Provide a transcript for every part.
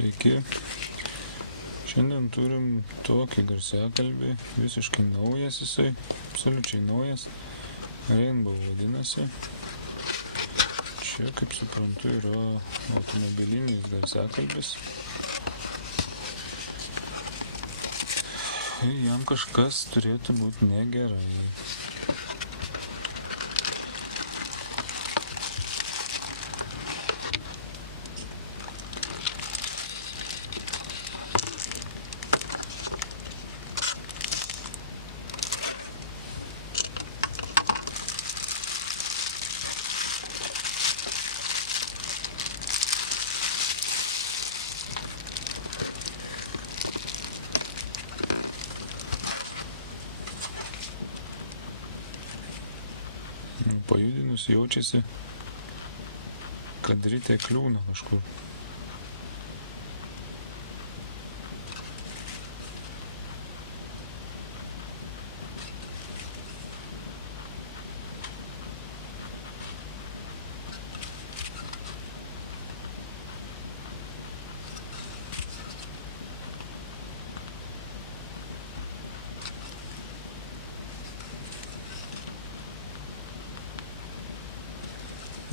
Sveiki. Šiandien turim tokį garsiakalbį, visiškai naujas jisai, absoliučiai naujas. Rainbow vadinasi. Čia, kaip suprantu, yra automobilinis garsiakalbis. Ir jam kažkas turėtų būti negerai. Pajudinus jaučiasi, kad ryte kliūna kažkur.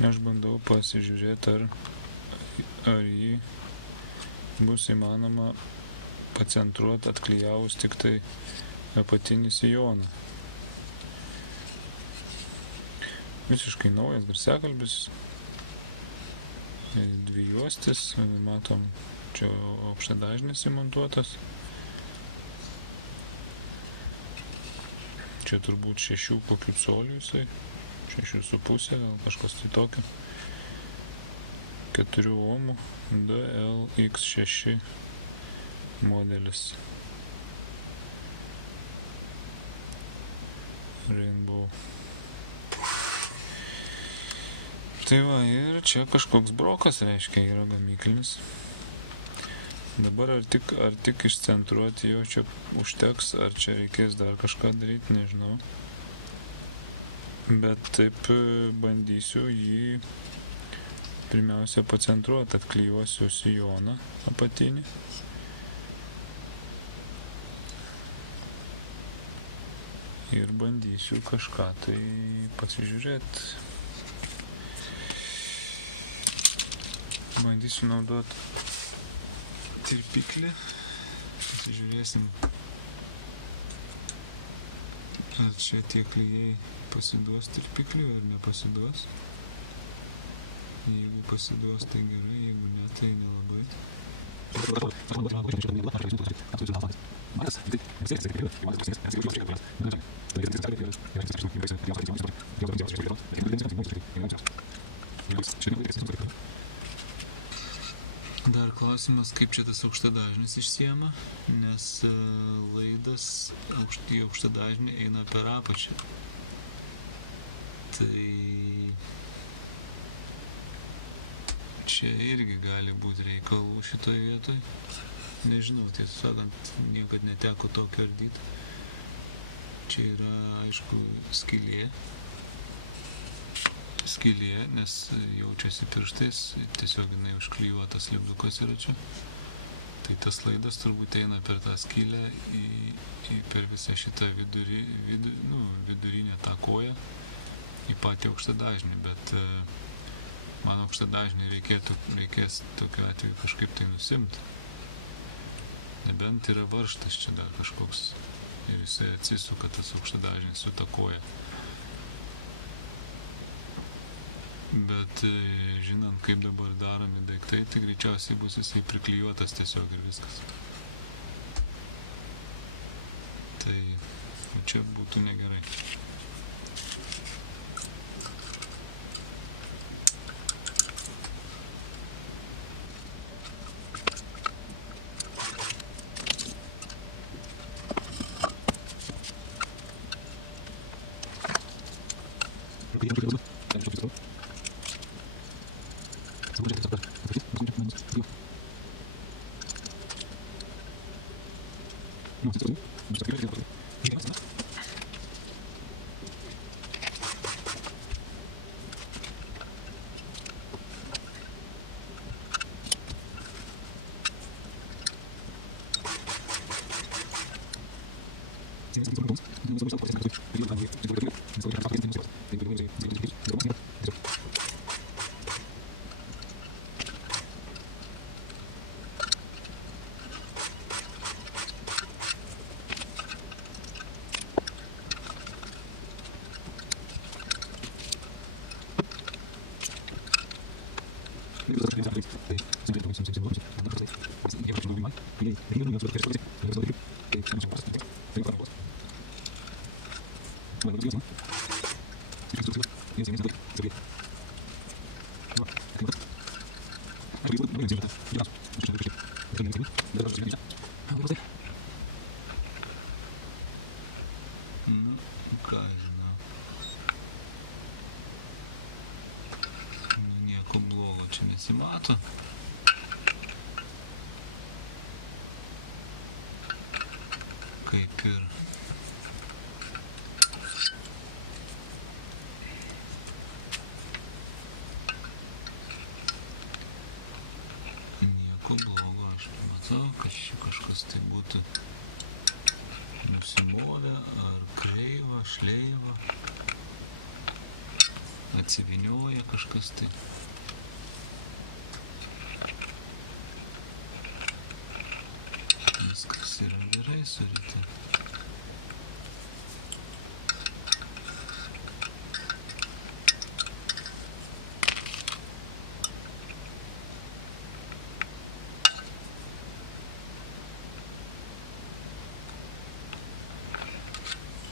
Aš bandau pasižiūrėti, ar jį bus įmanoma pacentruoti atklijavus tik tai apatinį sijoną. Visiškai naujas garsiakalbis, dvijuostis, matom, čia aukštadažnis įmontuotas. Čia turbūt 6 kokių colių jisai. 6,5, gal kažkas tai tokio. 4 ohmų DLX6 modelis. Rainbow. Tai va, ir čia kažkoks brokas, reiškia, yra gamyklinis. Dabar ar tik išcentruoti jo čia užteks, ar čia reikės dar kažką daryti, nežinau. Bet taip bandysiu jį pirmiausia pacentruoti, atklijuosiu sijoną apatinį. Ir bandysiu kažką tai pasižiūrėti. Bandysiu naudoti tirpiklį. Pasižiūrėsim, ar čia tie klijai pasiduos tirpikliu ir nepasiduos. Jeigu pasiduos, tai gerai, jeigu ne, tai nelabai. Dar klausimas, kaip čia tas aukštadažnis išsiema, nes laidas į aukštadažnį eina per apačią. Tai čia irgi gali būti reikalų šitoje vietoje. Nežinau, tiesą sakant, niekad neteko tokio ardyti. Čia yra, aišku, skylė, nes jaučiasi pirštais, tiesiog jinai užklijuotas lipdukas yra čia. Tai tas laidas turbūt eina per tą skylę per visą šitą vidurinę tą koją į patį aukštadažnį, bet man aukštadažnį reikės tokiu atveju kažkaip tai nusimti. Nebent yra varžtas čia dar kažkoks ir jisai atsisuka tas aukštadažnis su ta koja. Bet žinant, kaip dabar daromi daiktai, tai greičiausiai bus jisai priklijuotas tiesiog ir viskas. Tai čia būtų negerai. Nu, ką žinau. Nu, nieko blogo čia nesimato. Kaip ir. Nieko blogo, aš matau, kad čia kažkas tai būtų nusimovę ar kreiva, šleiva, atsivinioja kažkas tai. Viskas yra gerai surita.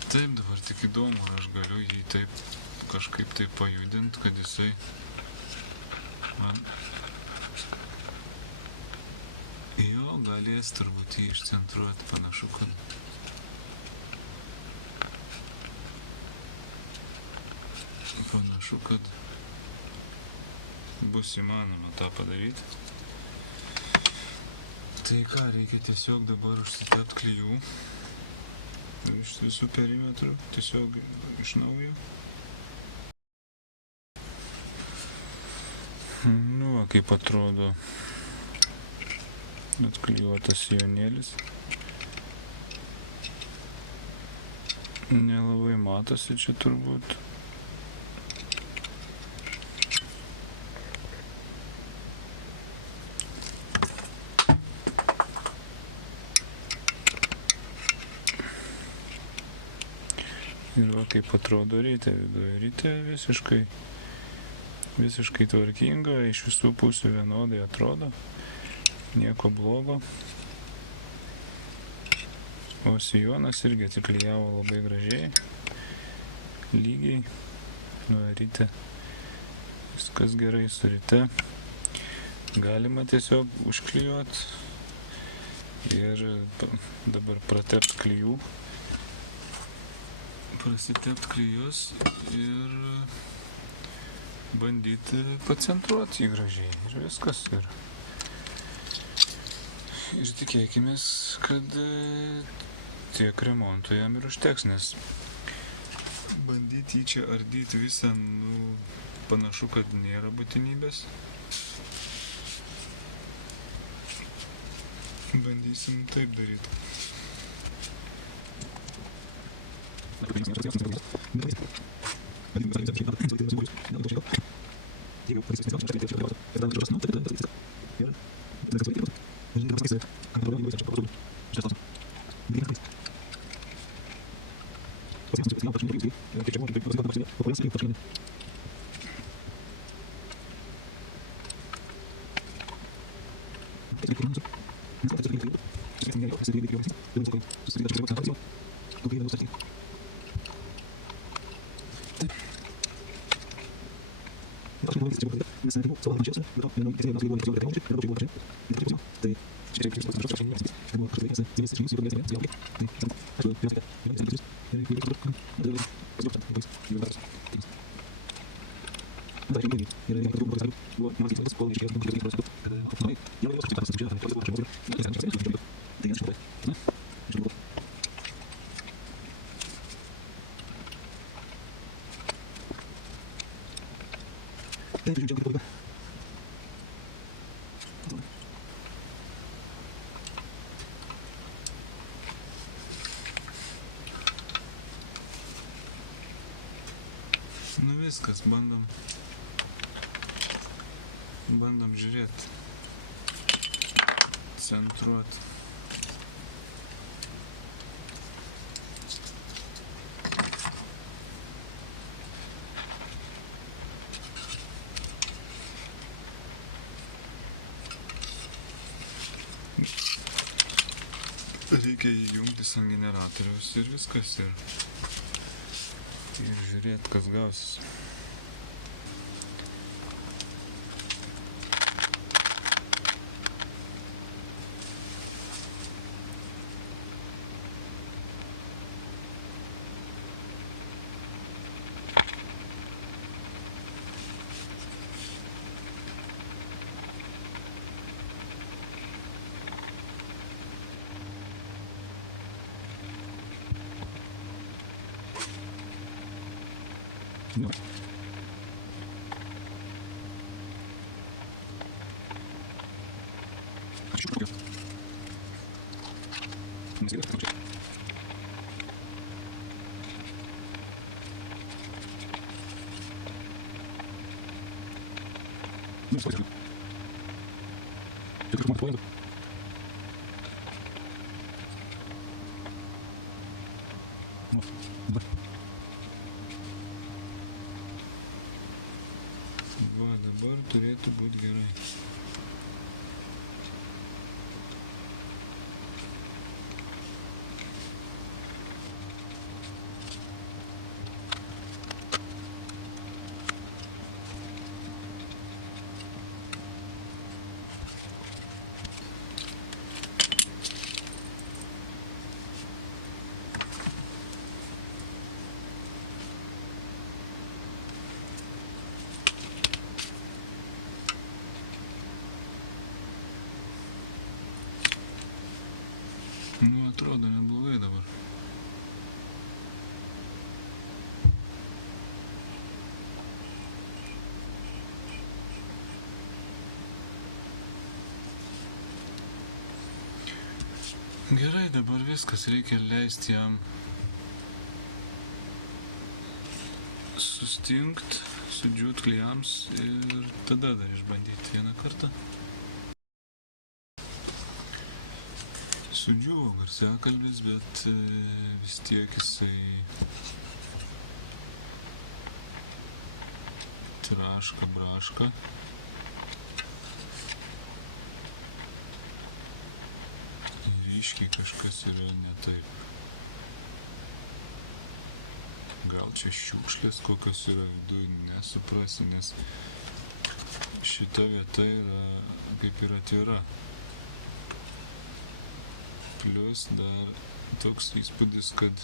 Taip, dabar tik įdomu, ar aš galiu jį taip kažkaip taip pajudinti, kad jisai man jo galės turbūt jį išcentruoti, panašu, kad bus įmanoma tą padaryti. Tai ką, reikia tiesiog dabar užsitepti klijų iš visų perimetrų, tiesiog iš naujo. Nu, va, kaip atrodo atklijuotas sijonėlis. Nelabai matosi čia turbūt. Ir va, kaip atrodo ryte viduje. Ryte visiškai tvarkinga, iš visų pusių vienodai atrodo. Nieko blogo. O sijonas irgi atsiklijavo labai gražiai, lygiai. Nu, ryte viskas gerai su ryte. Galima tiesiog užklijuoti ir dabar pratept klijų. Prasitept klijus ir bandyti pacentruoti jį gražiai. Ir viskas. Ir tikėkimės, kad tiek remonto jam ir užteks, nes bandyti jį čia ardyti visą, nu, panašu, kad nėra būtinybės. Bandysim taip daryti. viskas, bandom žiūrėti, centruoti. Reikia įjungtis ant generatoriaus ir viskas, ir žiūrėti, kas gausis. No. Va, dabar turėtų būti gerai. Nu, atrodo neblogai dabar. Gerai, dabar viskas, reikia leisti jam sustingt, sudžiūt klijams ir tada dar išbandyti vieną kartą. Sudžiuvo garsiakalbis, bet vis tiek jisai traška, braška. Ryškiai kažkas yra ne taip. Gal čia šiukšlės kokios yra viduj, nesuprasi, nes šita vieta yra kaip ir atvira. Plius dar toks įspūdis, kad,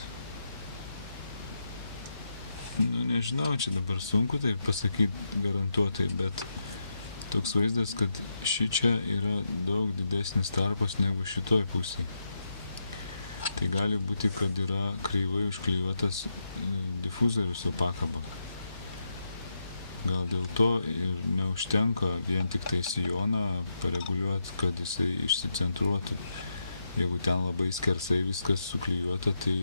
nu nežinau, čia dabar sunku tai pasakyti garantuotai, bet toks vaizdas, kad šičia yra daug didesnis tarpas negu šitoj pusėj. Tai gali būti, kad yra kreivai užklijuotas difuzorius su pakaba. Gal dėl to ir neužtenka vien tik tai sijoną pareguliuoti, kad jisai išsicentruotų. Jeigu ten labai skersai viskas suklijuota, tai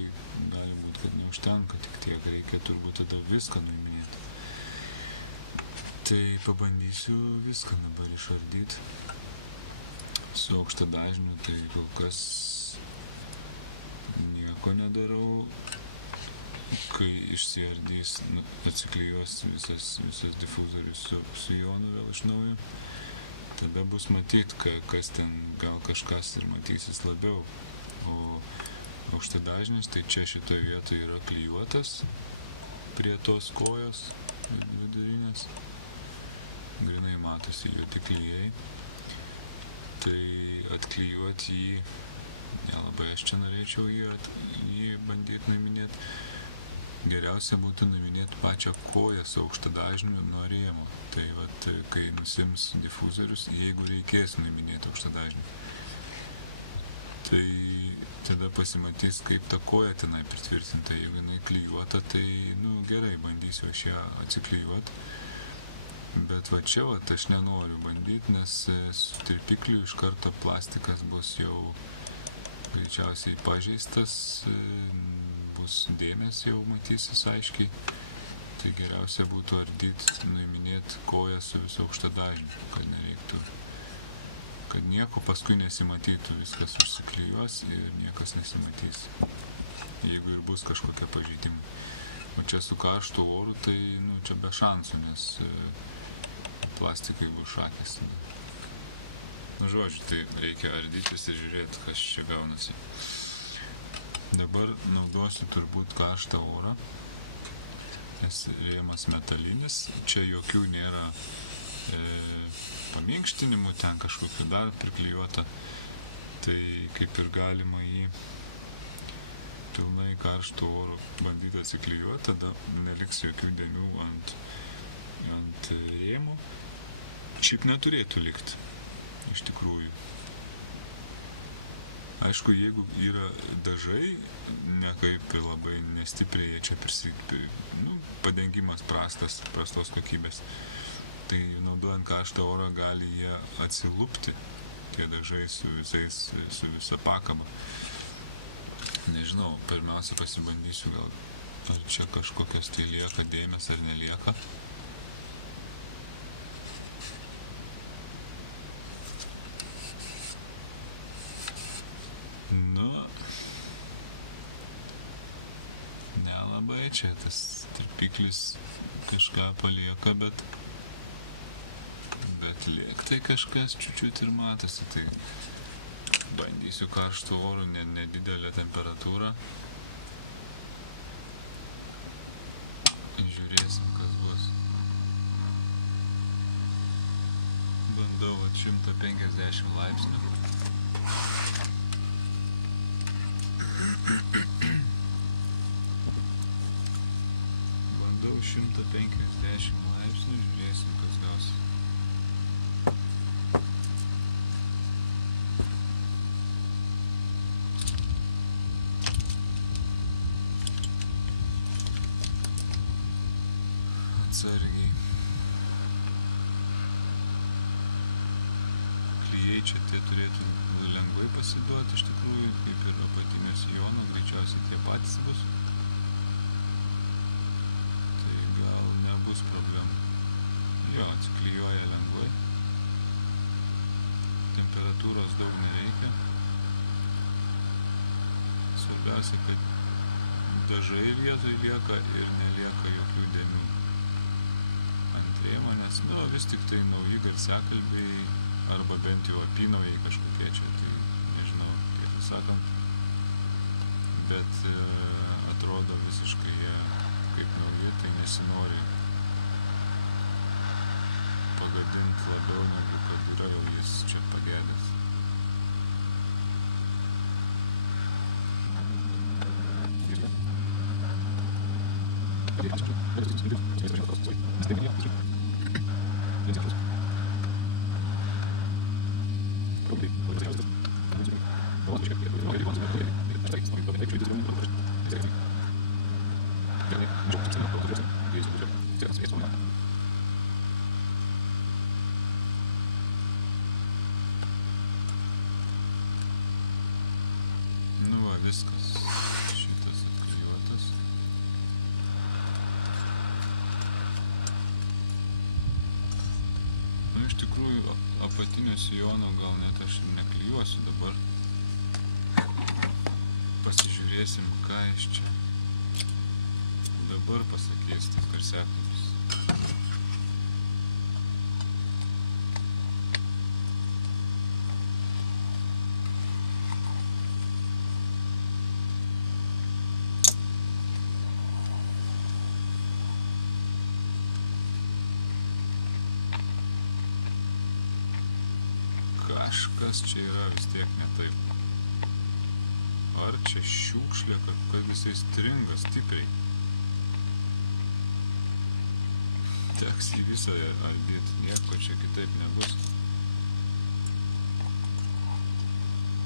gali būti, kad neužtenka, tik tiek reikia turbūt tada viską nuiminėti. Tai pabandysiu viską dabar išardyti su aukšta dažniu, tai kol kas nieko nedarau. Kai išsiardys, atsiklijuos visas difuzorius su jonu vėl iš naujo. Tada bus matyti, kas ten, gal kažkas ir matysis labiau. O aukštadažnis, tai čia šitoje vietoje yra klijuotas prie tos kojos vidurinės. Grinai matosi jo tik klijai. Tai atklijuoti jį, nelabai aš čia norėčiau jį bandyti nuiminėti. Geriausia būtų nuiminėti pačią koją su aukštadažniu nuo rėmo. Tai vat, kai nusims difuzorius, jeigu reikės nuiminėti aukštadažnį, tai tada pasimatys, kaip ta koja tenai pritvirtinta. Jeigu jinai klijuota, tai gerai, bandysiu aš ją atsiklijuoti. Bet va čia aš nenoriu bandyti, nes su tirpikliu iš karto plastikas bus jau greičiausiai pažeistas, bus dėmės jau matysis aiškiai Tai geriausia būtų ardyti, nuiminėti koją su viso aukštadažniu, kad nieko paskui nesimatytų, viskas užsiklijuos ir niekas nesimatys, jeigu ir bus kažkokia pažeidimai. O čia su karštu oru, tai čia be šansų, nes plastikai bus šakės. Žodžiu, tai reikia ardytis ir žiūrėti, kas čia gaunasi. Dabar naudosiu turbūt karštą orą, nes rėmas metalinis, čia jokių nėra paminkštinimų, ten kažkokiu dar priklijuota, tai kaip ir galima jį pilnai karštų orų bandyti atsiklijuoti, tada neliks jokių dėmių ant rėmų. Šiaip neturėtų likti, iš tikrųjų. Aišku, jeigu yra dažai, nekaip labai nestipriai jie čia padengimas prastos kokybės, tai naudojant karštą orą gali jie atsilupti, tie dažai su visa pakaba. Nežinau, pirmiausia pasibandysiu, gal ar čia kažkokios tai lieka dėmės ar nelieka. Nelabai čia tas tirpiklis kažką palieka, bet liektai kažkas čiučiut ir matosi, tai bandysiu karštų orų, nedidelę temperatūrą. Žiūrėsim, kas bus. Bandau 150 laipsnių. Bandau 150 laipsnių, žiūrėsim, kas gausi. Atsargiai. Klijai čia tie turėtų lengvai pasiduoti, iš tikrųjų, kaip ir apatinio sijono, greičiausiai tie patys bus. Tai gal nebus problemų. Jo, atsiklijuoja lengvai. Temperatūros daug nereikia. Svarbiausia, kad dažai vietoj lieka ir nelieka jokių dėmių ant rėmo, nes vis tik tai nauji garsiakalbiai arba bent jau apynaujai kažkokie čia, tai nežinau, tiesą sakant, bet atrodo visiškai jie kaip nauji, tai nesinori pagadinti labiau, negu kad yra jau jis čia pagedęs. Viskas šitas atklijuotas. Iš tikrųjų, apatinio sijono gal net aš neklijuosiu dabar. Pasižiūrėsim, ką iš čia dabar pasakys tas garsiakalbis. Kažkas čia yra vis tiek ne taip. Ar čia šiukšlė, kad jisai stringa stipriai. Teks į visą ardyti, nieko čia kitaip nebus.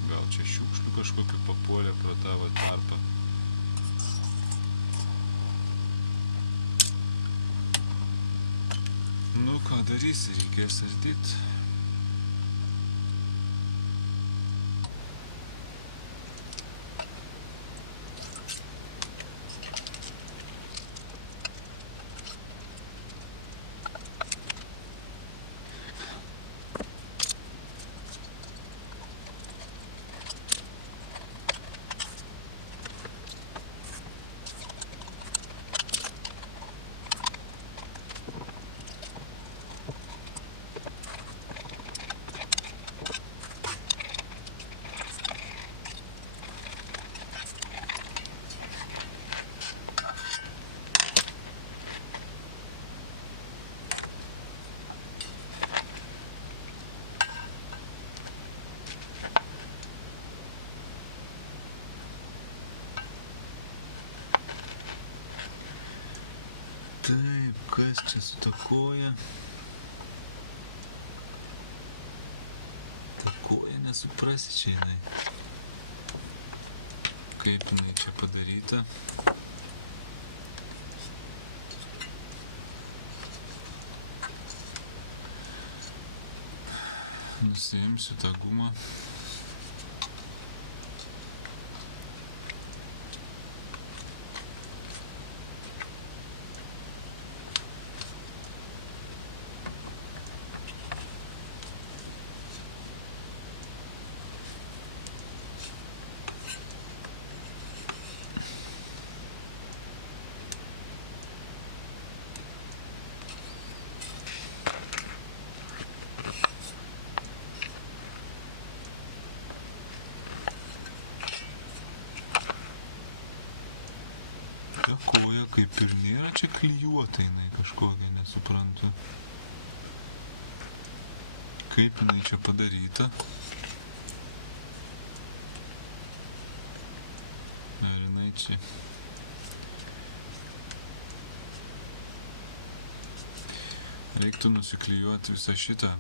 Gal čia šiukšlių kažkokiu papuolė pro tavo tarpą. Nu, ką darysi, reikės ardyti. Kas čia su ta koja? Ta koja nesuprasi čia jinai. Kaip jinai čia padaryta. Nusiimsiu tą gumą. Ta koja kaip ir nėra čia klijuota jinai kažkokia, nesuprantu. Kaip jinai čia padaryta. Ar jinai čia... Reiktų nusiklijuoti visą šitą.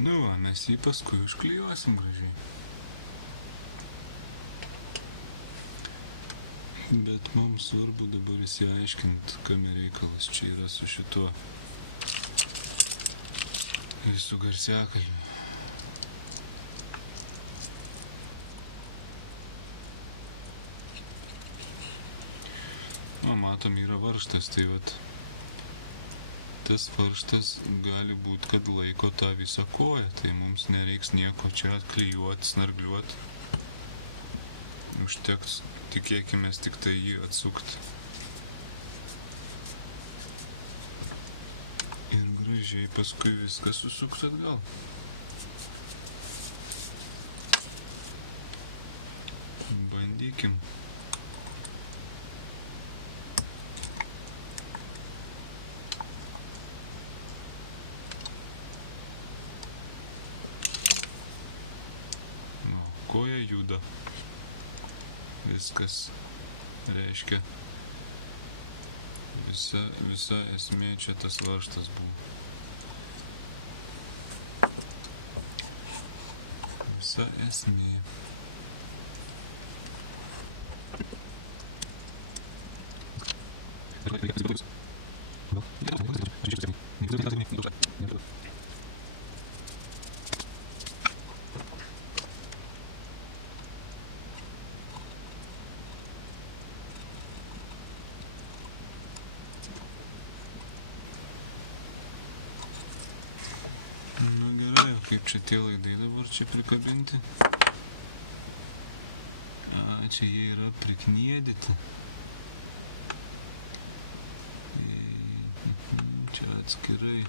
Nu va, mes jį paskui užklijuosim gražiai. Bet mums svarbu dabar įsiaiškinti, kame reikalas čia yra su šituo visų garsiakalbiu. Nu, matom, yra varžtas, tai vat. Tas varžtas gali būti, kad laiko tą visą koją, tai mums nereiks nieko čia atklijuoti, snargliuoti. Užteks, tikėkimės, tik tai jį atsukti. Ir gražiai paskui viską susukti atgal. Bandykim. Koja juda. Viskas reiškia. Visa esmė čia tas varžtas buvo. Visa esmė. Kaip čia tie laidai dabar čia prikabinti? A, čia jie yra prikniedyti. Čia atskirai.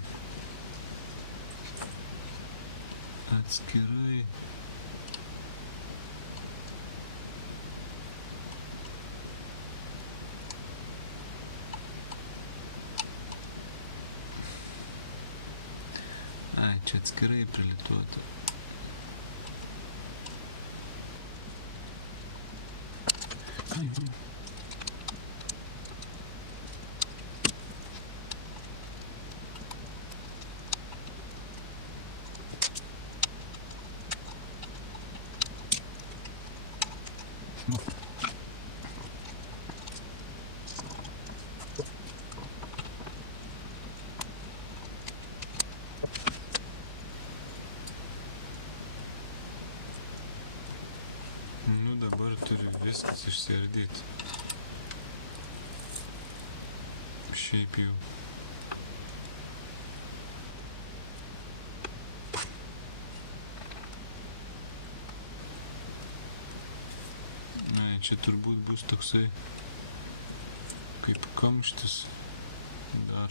Atskirai. Ai, čia atskirai prilituota. viskas išsiardyti. Šiaip jau. Čia turbūt bus toksai kaip kamštis dar,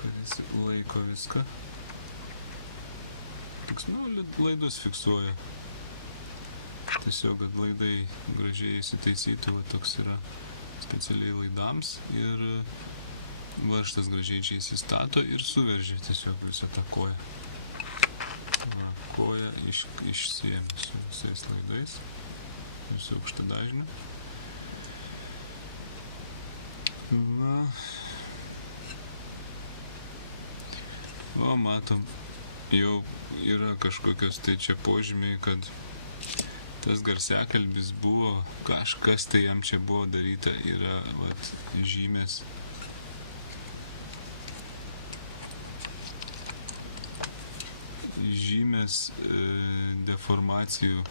kad jis laiko viską. Toks, laidus fiksuoja. Tiesiog, kad laidai gražiai įsitaisytų, toks yra specialiai laidams ir varžtas gražiai čia įsistato ir suveržia tiesiog visą tą koją. Koja išsiėmė su visais laidais ir su aukštadažniu. Na. O, matom, jau yra kažkokios tai čia požymiai, kad tas garsiakalbis buvo, kažkas tai jam čia buvo daryta, yra žymės. Žymės deformacijų,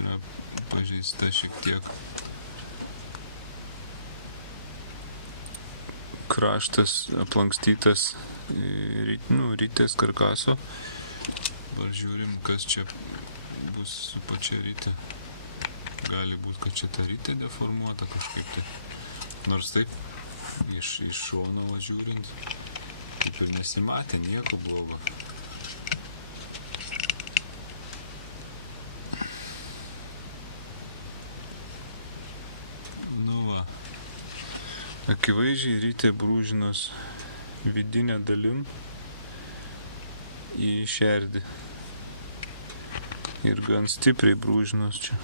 yra pažeista šiek tiek. Kraštas aplankstytas rytės karkaso. Dabar žiūrim, kas čia bus su pačia rytė. Gali būt, kad čia ta rytė deformuota kažkaip tai. Nors taip, iš šono žiūrint, kaip ir nesimatė nieko blogo. Akivaizdžiai rytė brūžinos vidinę dalim į šerdį. Ir gan stipriai brūžinos čia.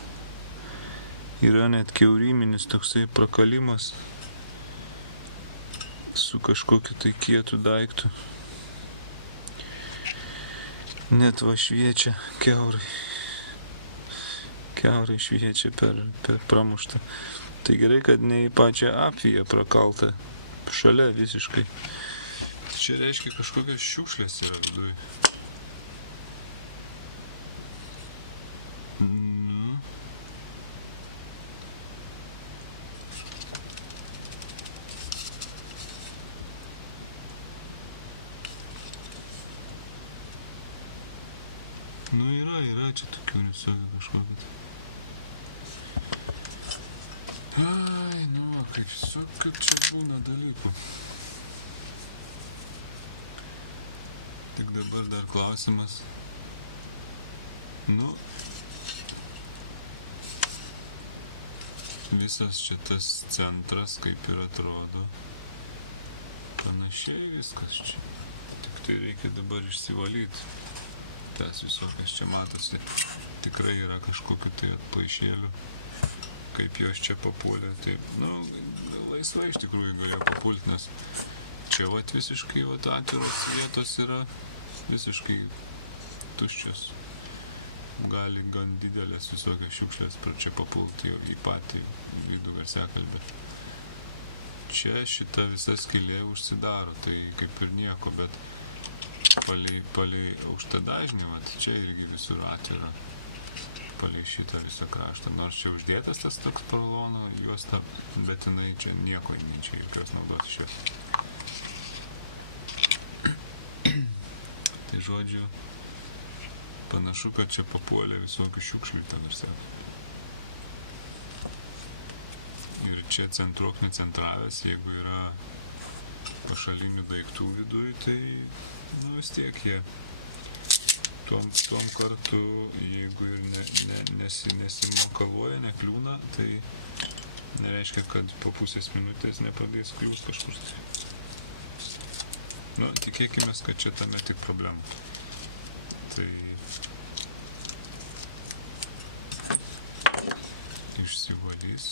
Yra net kiauriminis toksai prakalimas su kažkokiu tai kietu daiktu. Net va šviečia kiaurai. Kiaurai šviečia per pramuštą. Tai gerai, kad ne į pačią apviją prakalta, šalia visiškai. Čia reiškia kažkokios šiukšlės yra viduj. Yra čia tokių visokių kažkokių. Ai, kaip visokių čia būna dalykų. Tik dabar dar klausimas. Visas čia tas centras kaip ir atrodo. Panašiai viskas čia. Tik tai reikia dabar išsivalyti. Tas visokias čia matosi. Tikrai yra kažkokiu tai atpaišėlių. Kaip jos čia papuolė, taip, laisvai iš tikrųjų galėjo papulti, nes čia visiškai atviros vietos yra, visiškai tuščios, gali gan didelės visokios šiukšlės čia papulti į patį vidų garsiakalbį. Čia šita visa skylė užsidaro, tai kaip ir nieko, bet palei aukštadažnį, čia irgi visur atvira. Palei šitą visą kraštą, nors čia uždėtas tas toks porlono juosta, bet jinai čia nieko, čia jokios naudos iš jos. Tai žodžiu, panašu, kad čia papuolė visokių šiukšlių ten visą. Ir čia centruok necentravęs, jeigu yra pašalinių daiktų viduj, tai vis tiek jie tom kartu, jeigu ir nesimokavoja, nekliūna, tai nereiškia, kad po pusės minutės nepradės kliūst kažkur. Tikėkimės, kad čia tame tik problema. Tai išsivalys.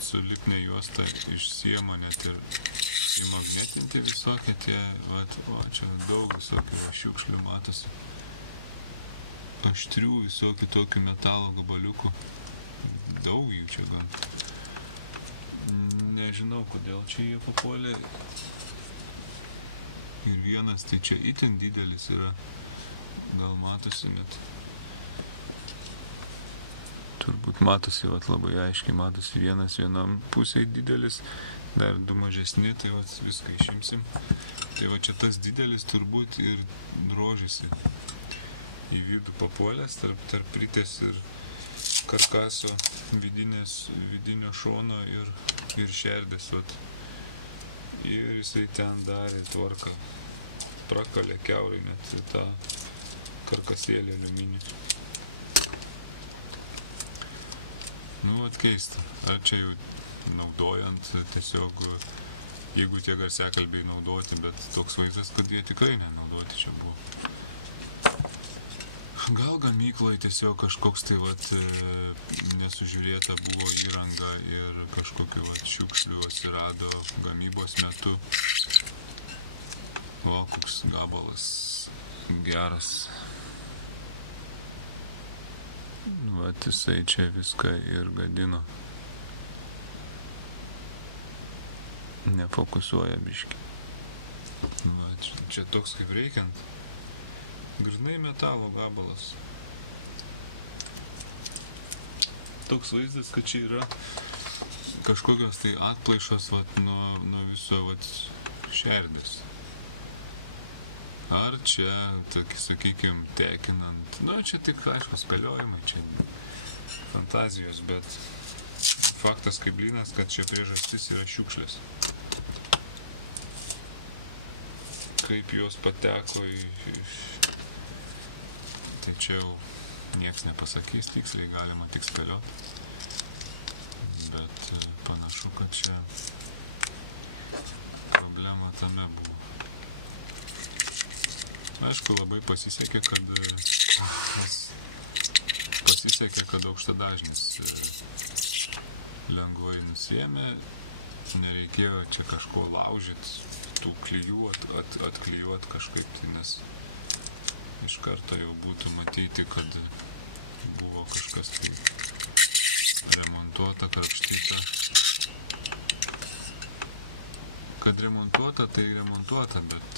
Su lipne juosta išsiema net ir įmagnetinti visokie tie, čia daug visokių šiukšlių matosi. Aštrių visokių tokių metalo gabaliukų. Daug jų čia gan. Nežinau, kodėl čia jie papuolė. Ir vienas, tai čia itin didelis yra. Gal matosi net. turbūt matosi, vat, labai aiškiai matosi vienas vienam pusėje didelis, dar du mažesni, tai vat, viską išimsim. Tai va čia tas didelis turbūt ir drožėsi į vidų papuolęs tarp ritės ir karkaso vidinio šono ir šerdės. Vat. Ir jisai ten darė tvarką, prakalė kiaurai net tą karkasėlį aliuminį. Nu, vat keista. Ar čia jau naudojant tiesiog, jeigu tie garsiakalbiai naudoti, bet toks vaizdas, kad jie tikrai nenaudoti čia buvo. Gal gamyklai tiesiog kažkoks tai vat nesužiūrėta buvo įranga ir kažkokiu vat šiukšlių atsirado gamybos metu. O, koks gabalas geras. Vat jisai čia viską ir gadino. Nefokusuoja biškį. Vat čia toks kaip reikiant. Grynai metalo gabalas. Toks vaizdas, kad čia yra kažkokios tai atplaišos vat, nuo viso vat, šerdės. Ar čia, sakykime, tekinant, čia tik, aišku, spėliojimai, čia fantazijos, bet faktas kaip blynas, kad čia priežastis yra šiukšlės. Kaip jos pateko tai čia jau nieks nepasakys tiksliai, galima tik spėlioti. Bet panašu, kad čia problema tame buvo. Aišku, labai pasisekė, kad aukštadažnis lengvai nusiėmė, nereikėjo čia kažko laužyti, tų klijų atklijuoti kažkaip, tai nes iš karto jau būtų matyti, kad buvo kažkas tai remontuota, krapštyta. Kad remontuota, tai remontuota, bet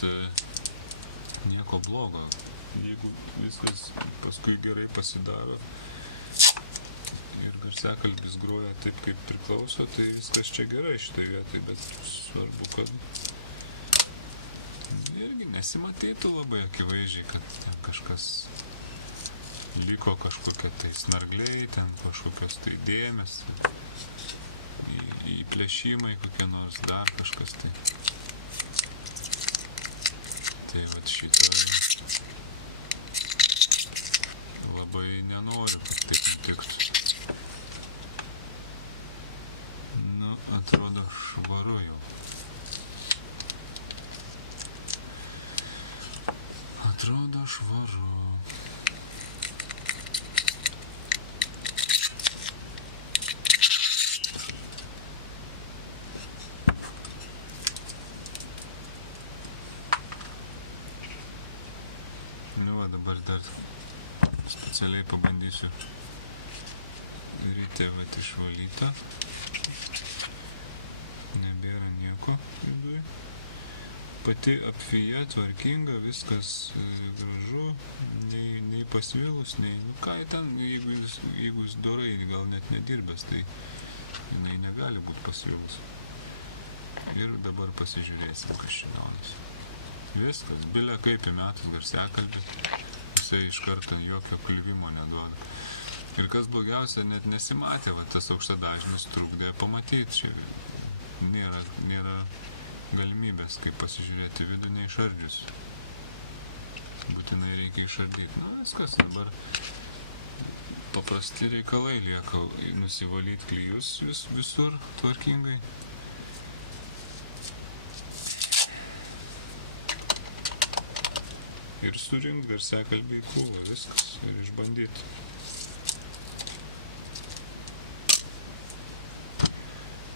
nieko blogo. Jeigu viskas paskui gerai pasidaro ir garsiakalbis groja taip, kaip priklauso, tai viskas čia gerai šitai vietai, bet svarbu, kad irgi nesimatytų labai akivaizdžiai, kad ten kažkas liko kažkokie tai snargliai, ten kažkokios tai dėmės, įplėšimai kokie nors, dar kažkas tai. Tai vat šito labai nenoriu, kad taip nutiktų. Nu, atrodo švaru jau. Atrodo švaru. Dabar dar specialiai pabandysiu ryte vat išvalyta. Nebėra nieko viduj. Pati apfija tvarkinga, viskas gražu, nei pasvilus, nei... Nu ką ten, jeigu jis dorai gal net nedirbęs, tai jinai negali būti pasvilus. Ir dabar pasižiūrėsim, kas čia gaunasi. Viskas, bilia kaip įmetus garsiakalbį, jisai iš karto jokio kliuvimo neduoda. Ir kas blogiausia, net nesimatė, va tas aukštadažnis trukdė pamatyti. Čia nėra galimybės, kaip pasižiūrėti vidų neišardžius. Būtinai reikia išardyti. Nu viskas, dabar paprasti reikalai lieka nusivalyti klijus visur tvarkingai. Ir surinkt garsiakalbį į krūvą, viskas, ir išbandyti.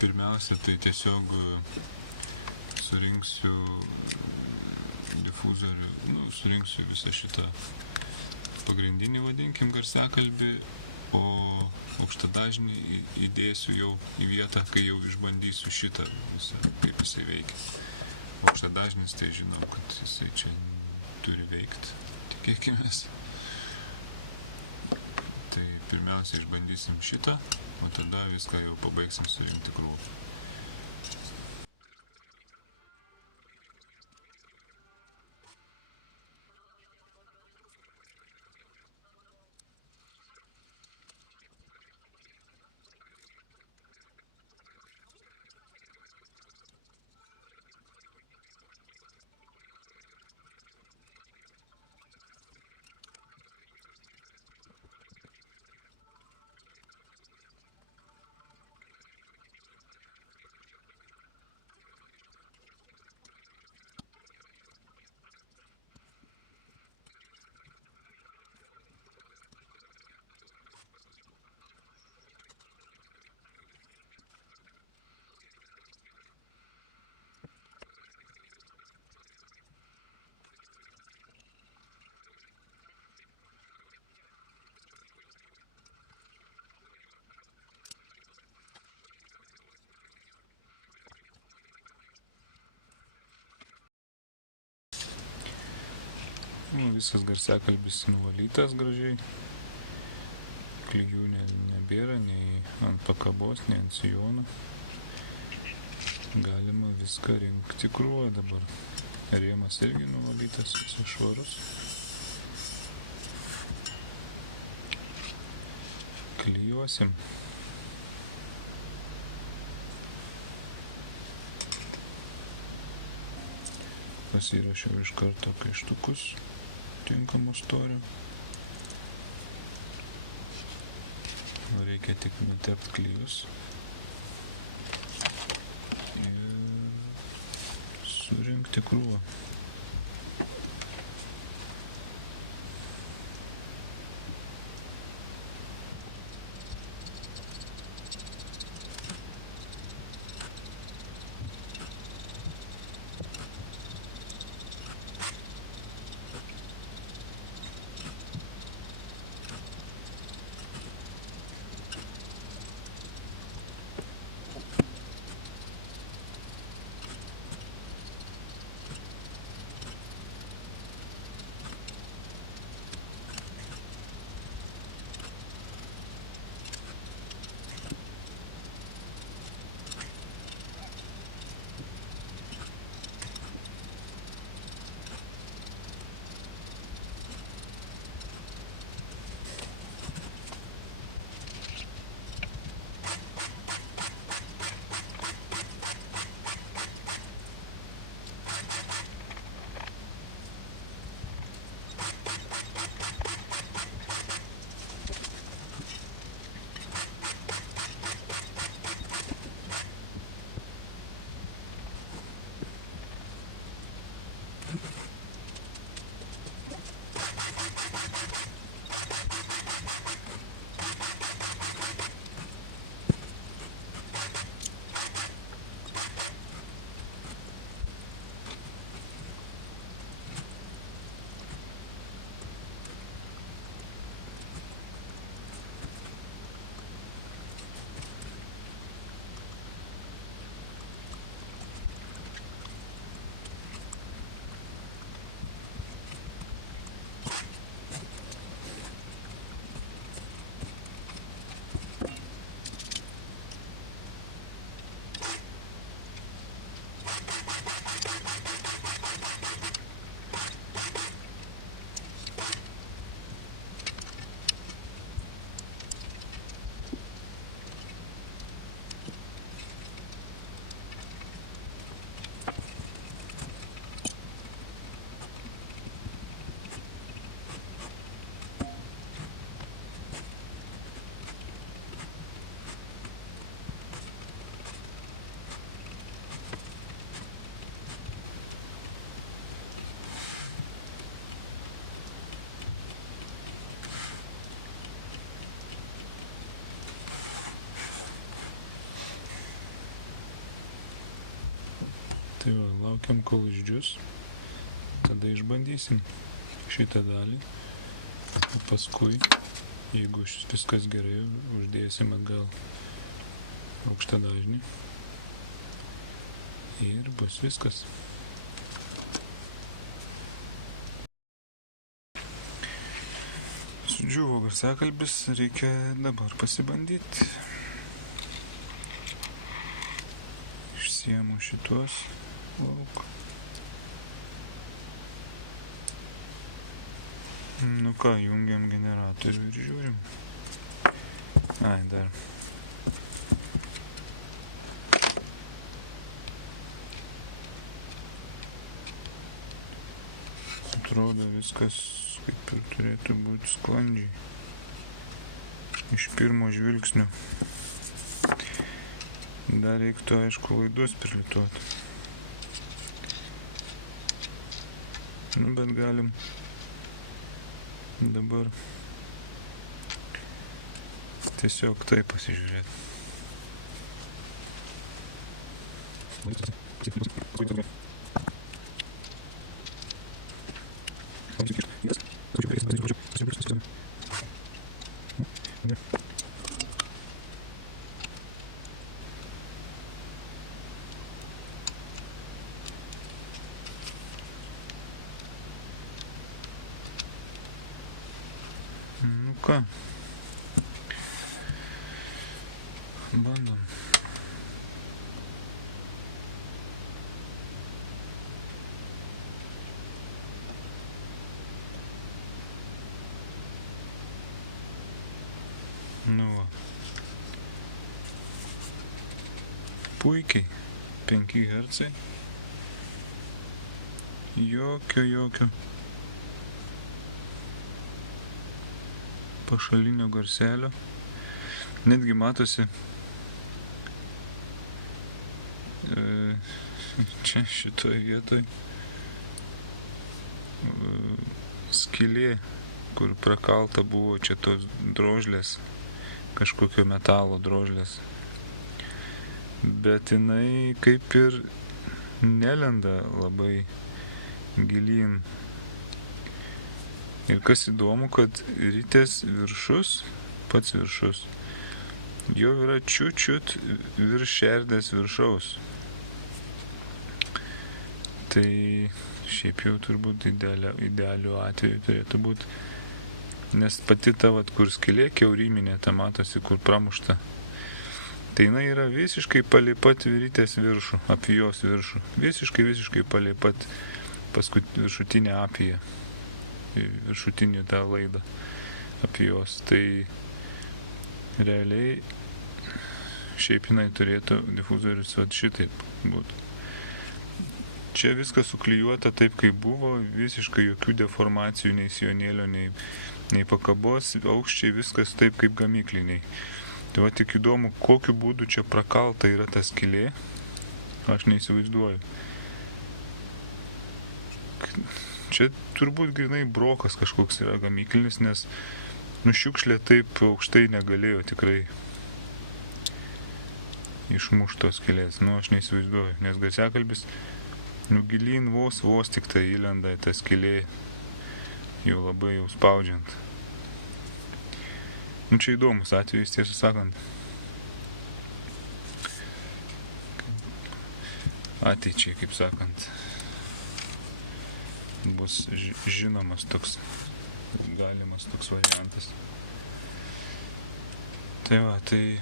Pirmiausia, tai tiesiog surinksiu difuzorių, surinksiu visą šitą pagrindinį, vadinkim, garsiakalbį, o aukštadažnį įdėsiu jau į vietą, kai jau išbandysiu šitą visą, kaip jisai veikia. Aukštadažnis, tai žinau, kad jisai čia turi veikti, tikėkimės. Tai pirmiausia išbandysim šitą, o tada viską jau pabaigsim surinkti krūvą. Visas garsiakalbis nuvalytas gražiai. Klijų nebėra nei ant pakabos, nei ant sijono. Galima viską rinkti krūvą dabar. Rėmas irgi nuvalytas, visas švarus. Klijuosim. Pasirašiau iš karto kaištukus tinkamo storio. Reikia tik nutepti klijus ir surinkti krūvą. Tai va, laukiam kol išdžius, tada išbandysim šitą dalį, o paskui, jeigu viskas gerai, uždėsim atgal aukštą dažnį ir bus viskas. Sudžiuvo garsiakalbis, reikia dabar pasibandyti. Išsiemu šitos lauk. Nu ką, jungiam generatorių ir žiūrim. Ai, dar. Atrodo viskas kaip ir turėtų būti sklandžiai. Iš pirmo žvilgsnio. Dar reiktų, aišku, laidus prilituoti. Nu, bet galim dabar tiesiog tai pasižiūrėti. Nu ką, bandom. Nu va. Puikiai. 5 Hz. Jokio pašalinio garselio. Netgi matosi čia šitoj vietoj skylė, kur prakalta buvo čia tos drožlės, kažkokio metalo drožlės. Bet jinai kaip ir nelenda labai gilyn. Ir kas įdomu, kad ritės viršus, pats viršus, jau yra čiut virš šerdės viršaus. Tai šiaip jau turbūt idealiu atveju turėtų būti, nes pati ta, vat, kur skylė kiauriminė, ta matosi, kur pramušta, tai jinai yra visiškai palei pat ritės viršų, apie jos viršų. Visiškai palei pat viršutinę apiją. Viršutinį tą laidą apie jos. Tai realiai šiaip jinai turėtų difuzorius šitaip būtų. Čia viskas suklijuota taip, kaip buvo, visiškai jokių deformacijų, nei sijonėlio, nei pakabos, aukščiai viskas taip, kaip gamykliniai. Tai va tik įdomu, kokiu būdu čia prakalta yra ta skylė, aš neįsivaizduoju. Čia turbūt grinai brokas kažkoks yra gamyklinis, nes šiukšlė taip aukštai negalėjo tikrai išmuštos skylės. Aš neįsivaizduoju, nes garsiakalbis gilyn vos tik tai įlenda į tą skylė, jau labai jau spaudžiant. Čia įdomus atvejis, tiesą sakant. Ateičiai, kaip sakant, bus žinomas toks, galimas toks variantas. Tai va, tai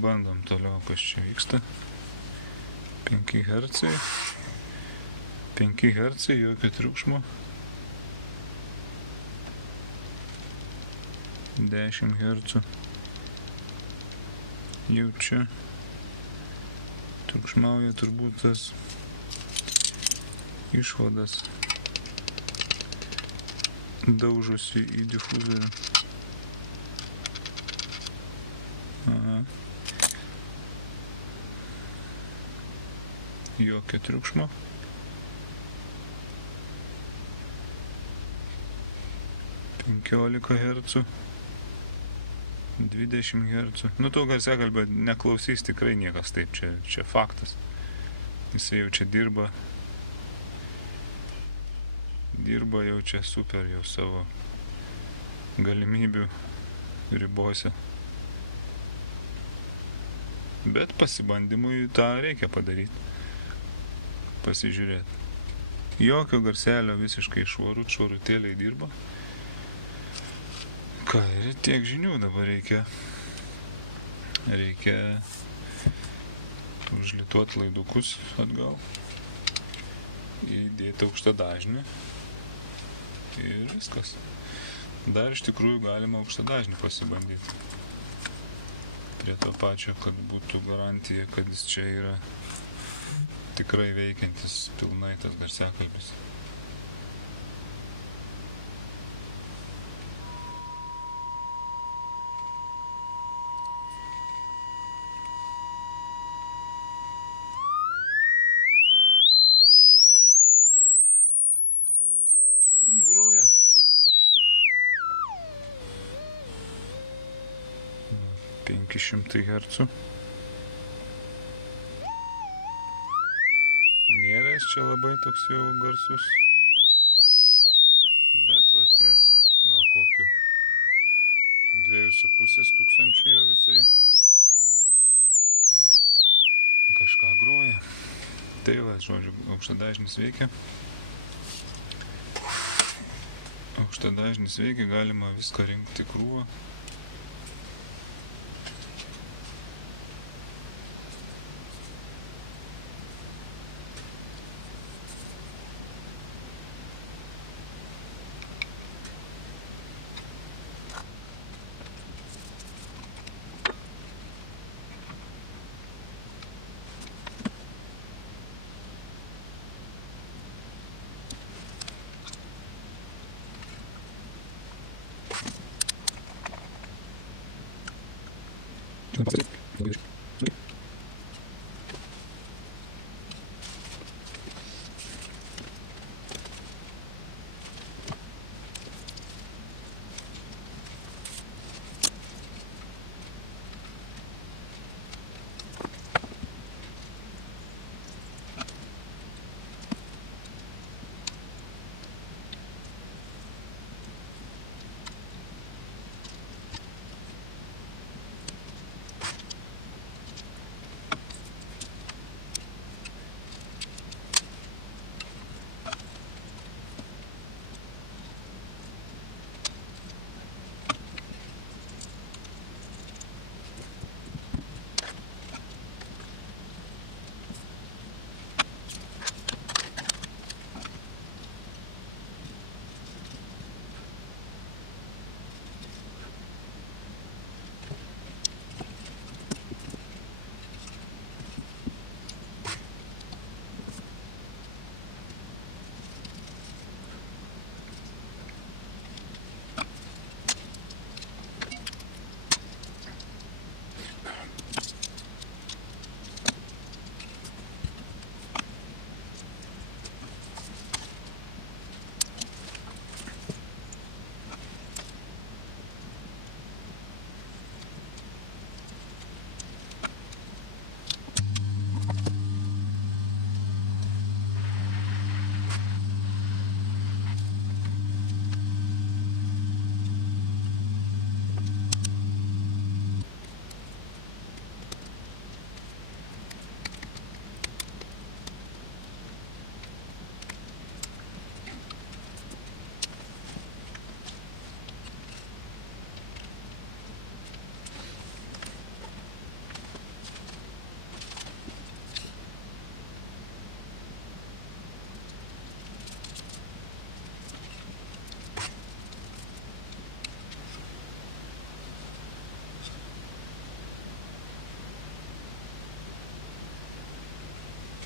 bandom toliau, kas čia vyksta. 5 Hz, jokio triukšmo. 10 Hz. Jau čia triukšmauja turbūt tas išvadas daužosi į difuzorių. Jokio triukšmo. 15 Hz. 20 Hz. To garsiakalbio neklausys tikrai niekas taip, čia faktas. Jisai jau čia dirba jau čia super, jau savo galimybių ribose. Bet pasibandymui tą reikia padaryti. Pasižiūrėti. Jokio garselio, visiškai švarutėliai dirba. Ką, ir tiek žinių dabar reikia užlituoti laidukus atgal, įdėti aukštą dažnį ir viskas. Dar iš tikrųjų galima aukštą dažnį pasibandyti. Prie to pačio, kad būtų garantija, kad jis čia yra tikrai veikiantis pilnai tas garsiakalbis. Groja. 500 Hz. Nėra jis čia labai toks jau garsus. Bet va ties nuo kokių 2,5 tūkstančių jau visai kažką groja. Tai va, žodžiu, aukštadažnis veikia. Aukštadažnis veikia, galima viską rinkti krūvą.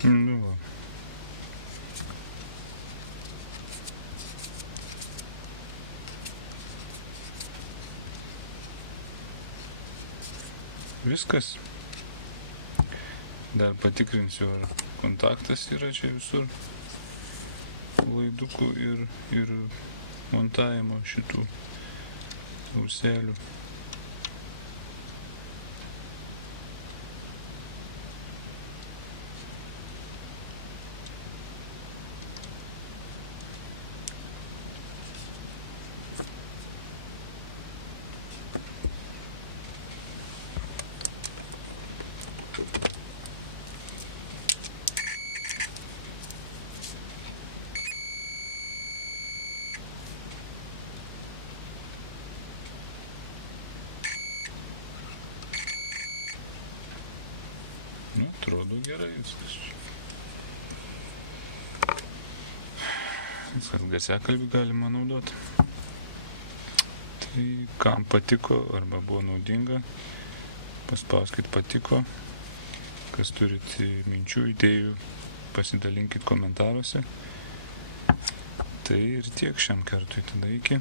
Nu va. Viskas. Dar patikrinsiu, ar kontaktas yra čia visur laidukų ir montavimo šitų auselių. Nu, atrodo gerai viskas čia. Viskas garsiakalbį galima naudoti. Tai kam patiko arba buvo naudinga, paspauskit patiko. Kas turite minčių, idėjų, pasidalinkit komentaruose. Tai ir tiek šiam kartui, tada iki.